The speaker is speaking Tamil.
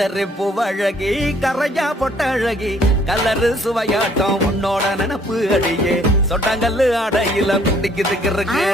கத்தரி பூவழகி கரையா பொட்ட அழகி கலரு சுவையாட்டம் உன்னோட நினப்பு அடியே சொட்டாங்கல்லு அடையில பிடிக்குதுக்கு இருக்கு